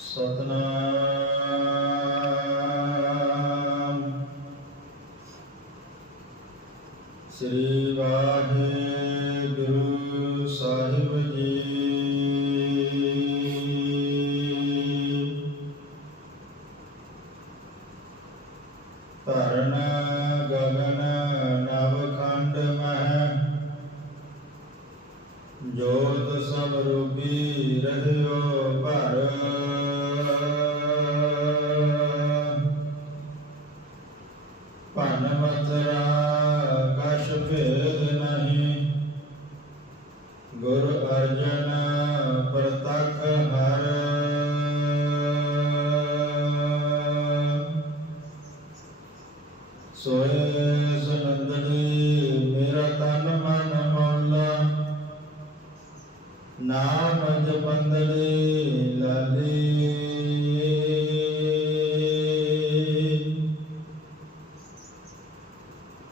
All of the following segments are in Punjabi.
ਸਤਨਾਮ। ਸ੍ਰੀ ਵਾਹਿਗੁਰੂ ਗੁਰ ਅਰਜਨ ਪ੍ਰਤਖ ਹਰ ਸੋਏ ਸੁਨੰਦਨੀ ਮੇਰਾ ਤਨ ਮਨ ਮੌਲਾ ਨਾਮ ਜਪੰਦੜੀ ਲਾਲੀ।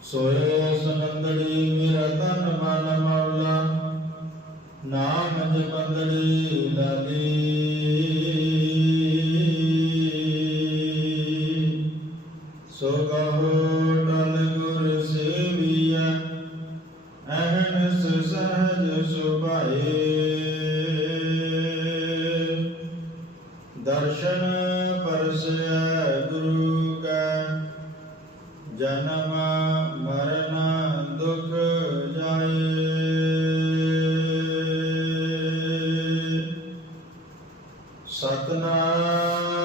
ਸੋਏ ਨਾਮ ਜਪੰਦੜੀ ਸੋ ਕਹੋ ਟਲ ਗੁਰ ਸੇਵੀਐ, ਅਹਨਸ ਸਹਜ ਸੁਭਾਏ। ਦਰਸ਼ਨ ਪਰਸੈ ਗੁਰੂ ਕੈ, ਜਨਮ ਸਤਨਾਮ।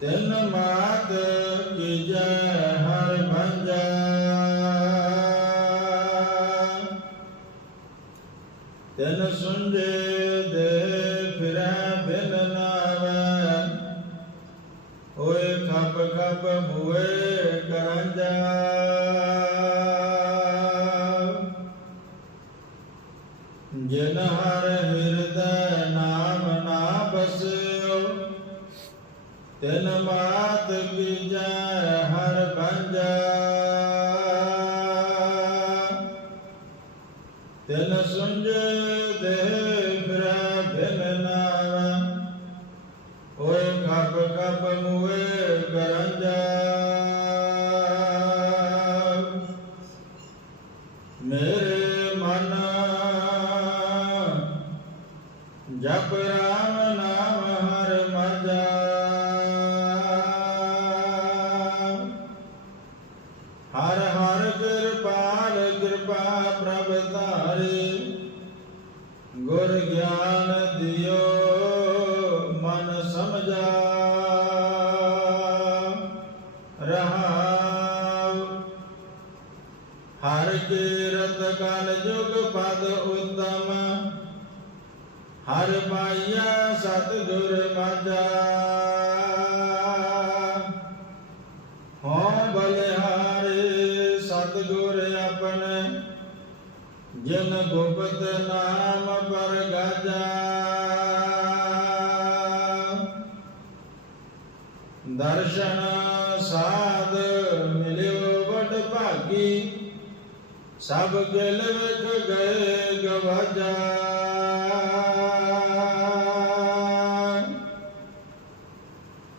ਤਿਨ ਮਾਤ ਕੀ ਹਰ ਭੰਜਾ ਤਿਨ ਸੁੰਜੇ ਦੇ ਫਿਰੈ ਬਿਨ ਨਾਵੈ ਹੋਏ ਖਪ ਖਪ ਮੂਏ ਕਰੰਜਾ। ਜਿਨ ਮਾਤ ਕੀ ਹਰ ਭੰਜਾ। ਤਿਨ ਸੁੰਜ ਦੇ ਫਿਰੈ ਬਿਨ ਨਾਵੈ ਹੋਏ ਖਪ ਖਪ ਮੂਏ ਕਰੰਜਾ। ਮੇਰੇ ਮਨ ਜਪ ਰਾਮ ਕੀਰਤ ਪਦ ਉਤਮ। ਹਰ ਪਾਈਆ ਸਤਿਗੁਰ ਮਾਝਾ ਹੋਂ ਬਲਿਹਾਰੇ ਸਤਿਗੁਰ ਆਪਣੇ, ਜਿਨ ਗੁਪਤ ਨਾਮ ਪਰ ਗਾਜਾ। ਦਰਸ਼ਨ ਸਾਧ ਮਿਲਿਓ ਵਡ ਭਾਗੀ ਸਭ ਗਿਲ ਵਿੱਚ ਗਏ ਗਵਾਜਾ।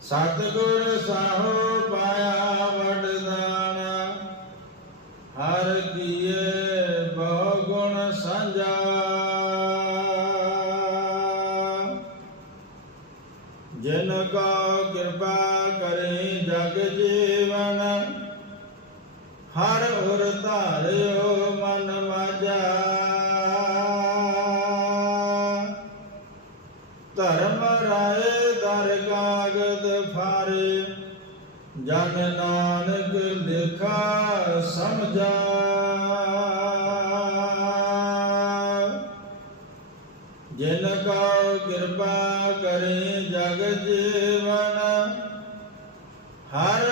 ਸਤਿਗੁਰ ਸਾਹੋ ਪਾਇਆ ਵਡਦਾਨਾ ਹਰ ਕੀਏ ਬਹੁ ਗੁਣ ਸੰਜਾ ਜਿਨ ਕੋ ਕਿਰਪਾ ਕਰੇ ਜਗ ਜੀਵਨ ਹਰ ਉਰ ਧਾਰਿਓ ਮਨ ਮਾਜਾ। ਧਰਮ ਰਾਏ ਦਰ ਕਾਗਦ ਫਾਰੇ, ਜਨ ਨਾਨਕ ਲਿਖਾ ਸਮਝਾ। ਜਿਨ ਕਾ ਕਿਰਪਾ ਕਰੇ ਜਗ ਜੀਵਨ, ਹਰ